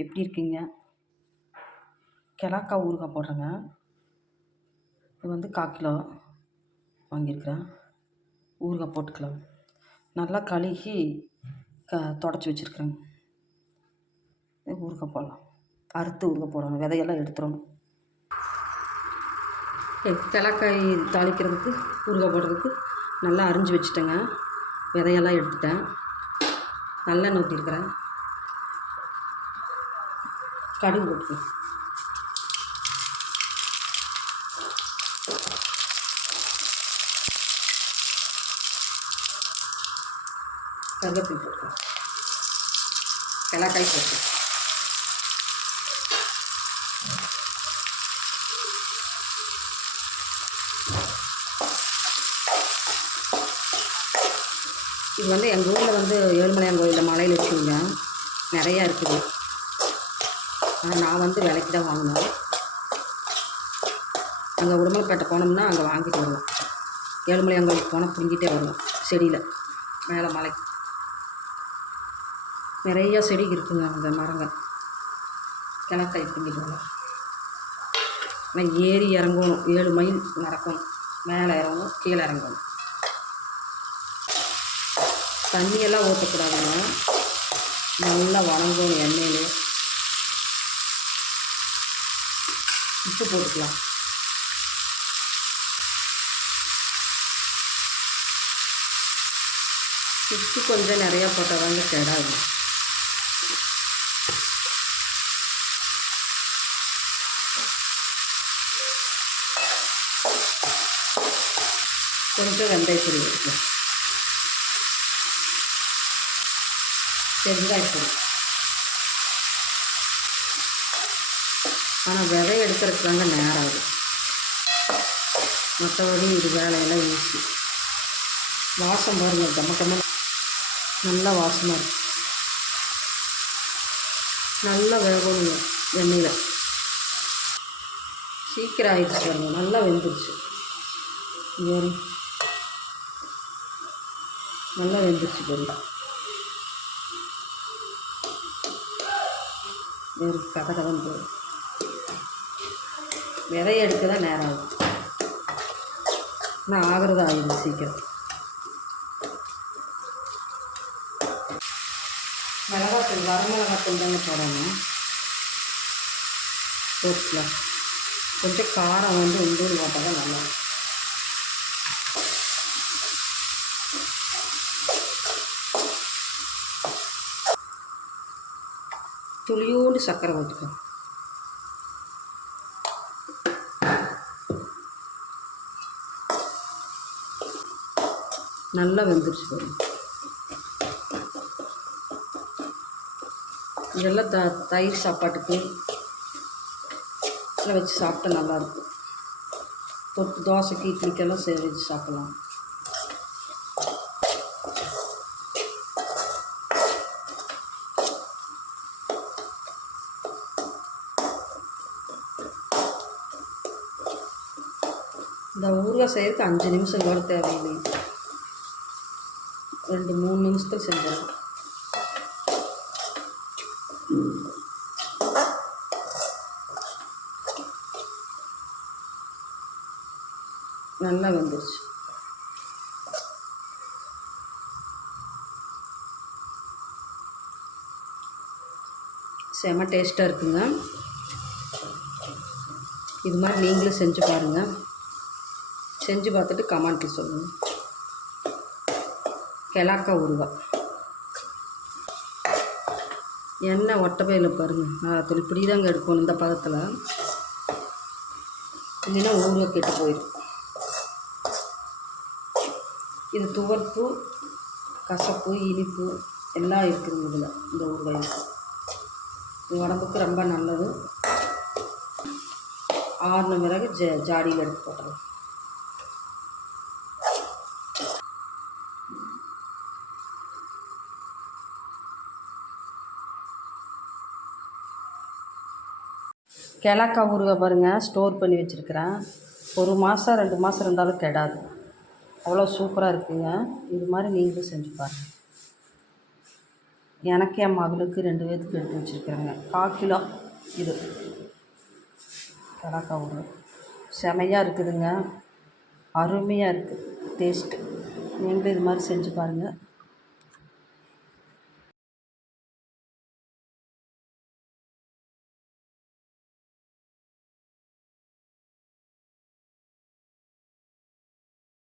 எப்படி இருக்கீங்க? கெலாக்கா ஊறுகாய் போடுறேங்க. இது வந்து கால் கிலோ வாங்கியிருக்கிறேன். ஊறுகாய் போட்டுக்கலாம். நல்லா கழுகி க தொடச்சி வச்சுருக்குறேங்க ஊறுகாய் போடலாம். அறுத்து ஊறுகாய் போடணும். விதையெல்லாம் எடுத்துடணும். கிழக்காய் தாளிக்கிறதுக்கு ஊறுகாய் போடுறதுக்கு நல்லா அரிஞ்சு வச்சுட்டேங்க. விதையெல்லாம் எடுத்துட்டேன். நல்லெண்ணெய் ஊற்றிருக்கிறேன் கடுகு போட்டுக்கலாம் கருவேப்பிலை போட்டுக்கலாம் கிழக்காய் போட்டுக்கலாம் இது வந்து எங்கள் ஊரில் வந்து ஏழுமலையான் கோயிலில் மலையில் வச்சுருங்க நிறையா இருக்குது. நான் வந்து விலைக்கு தான் வாங்கினேன் அங்கே உடுமலைப்பேட்டை போனோம்னா அங்கே வாங்கிட்டு வருவோம். ஏழுமலை அங்கே போனால் பிடிங்கிட்டே வருவோம் செடியில். மேலே மலை. நிறையா செடி இருக்குங்க அந்த மரங்கள். கிணக்காய் பிடிங்கிட்டு வரலாம் ஆனால் ஏறி இறங்கணும் ஏழு மைல் நடக்கணும். மேலே இறங்கணும் கீழே இறங்கணும். தண்ணியெல்லாம் ஊற்றக்கூடாதுங்க நல்லா வணங்கணும் எண்ணெயிலே. உப்பு போட்டுக்கலாம் உப்பு கொஞ்சம் நிறையா போட்டால் தாங்க கெடாது கொஞ்சம் வெந்தயப்பொடி வைக்கலாம் பெருங்காயப்பொடி ஆனால் விதை எடுக்கிறதுக்கு தாங்க நேரம் ஆகுது. மற்றபடி இது வேலையெல்லாம் ஈஸி வாசம் பாருங்கள் கம்ம கம்ம நல்லா வாசமாக இருக்கும் நல்லா வேகணுங்க எண்ணெயில். சீக்கிரம் ஆயிடுச்சு பாருங்க நல்லா வெந்துருச்சு. இங்க நல்லா வெந்துருச்சு பாருங்க. வேறு கதை கதன்னு போகுது எடுக்க தான் நேரம் ஆகும் ஆனால் ஆகிறது ஆகிடும் சீக்கிரம். மிளகாத்தூள் வரமிளகாத்தூள் தாங்க போடணும். போட்டுக்கலாம் கொஞ்சம் காரம் வந்து உண்டு போட்டால் தான் நல்லா இருக்கும். துளியோண்டு சர்க்கரை ஊற்றிக்கலாம் நல்லா வெந்துருச்சு பாருங்க. இதெல்லாம் த தயிர் சாப்பாட்டுக்கு எல்லாம் வச்சு சாப்பிட்டா நல்லாயிருக்கும் தொட்டு தோசைக்கு இட்லிக்கெல்லாம் சே வச்சு சாப்பிட்லாம். இந்த ஊறுகாய் செய்கிறதுக்கு அஞ்சு நிமிஷம் கூட தேவையில்லை. ரெண்டு மூணு நிமிஷத்தில் செஞ்சிடலாம். நல்லா வந்துருச்சு. செம டேஸ்ட்டாக இருக்குங்க. இது மாதிரி நீங்களும் செஞ்சு பாருங்கள் செஞ்சு பார்த்துட்டு கமெண்ட்டில் சொல்லுங்கள் கெலாக்கா உருவம் எண்ணெய் ஒட்டப்பையில் பாருங்கள் நான் இப்படி தாங்க எடுக்கணும் இந்த பதத்தில். இல்லைன்னா ஊறுகாய் கெட்டு போயிடும். இது துவர்ப்பு கசப்பு இனிப்பு எல்லாம் இருக்குதுங்க இதில் இந்த ஊறுகாயில். இது உடம்புக்கு ரொம்ப நல்லது. ஆறுன பிறகு ஜ ஜாடியில் எடுத்து போட்டுடலாம் கிழக்கா ஊறுகாய் பாருங்கள் ஸ்டோர் பண்ணி வச்சுருக்கிறேன். ஒரு மாதம் ரெண்டு மாதம் இருந்தாலும் கெடாது. அவ்வளோ சூப்பராக இருக்குங்க. இது மாதிரி நீங்களும் செஞ்சு பாருங்கள் எனக்கு என் மகளுக்கு ரெண்டு பேர்த்துக்கு எடுத்து வச்சுருக்குறேங்க. கால் கிலோ இது. கடலக்கா ஊறுகாய். செமையாக இருக்குதுங்க. அருமையாக இருக்குது டேஸ்ட்டு நீங்களும் இது மாதிரி செஞ்சு பாருங்கள்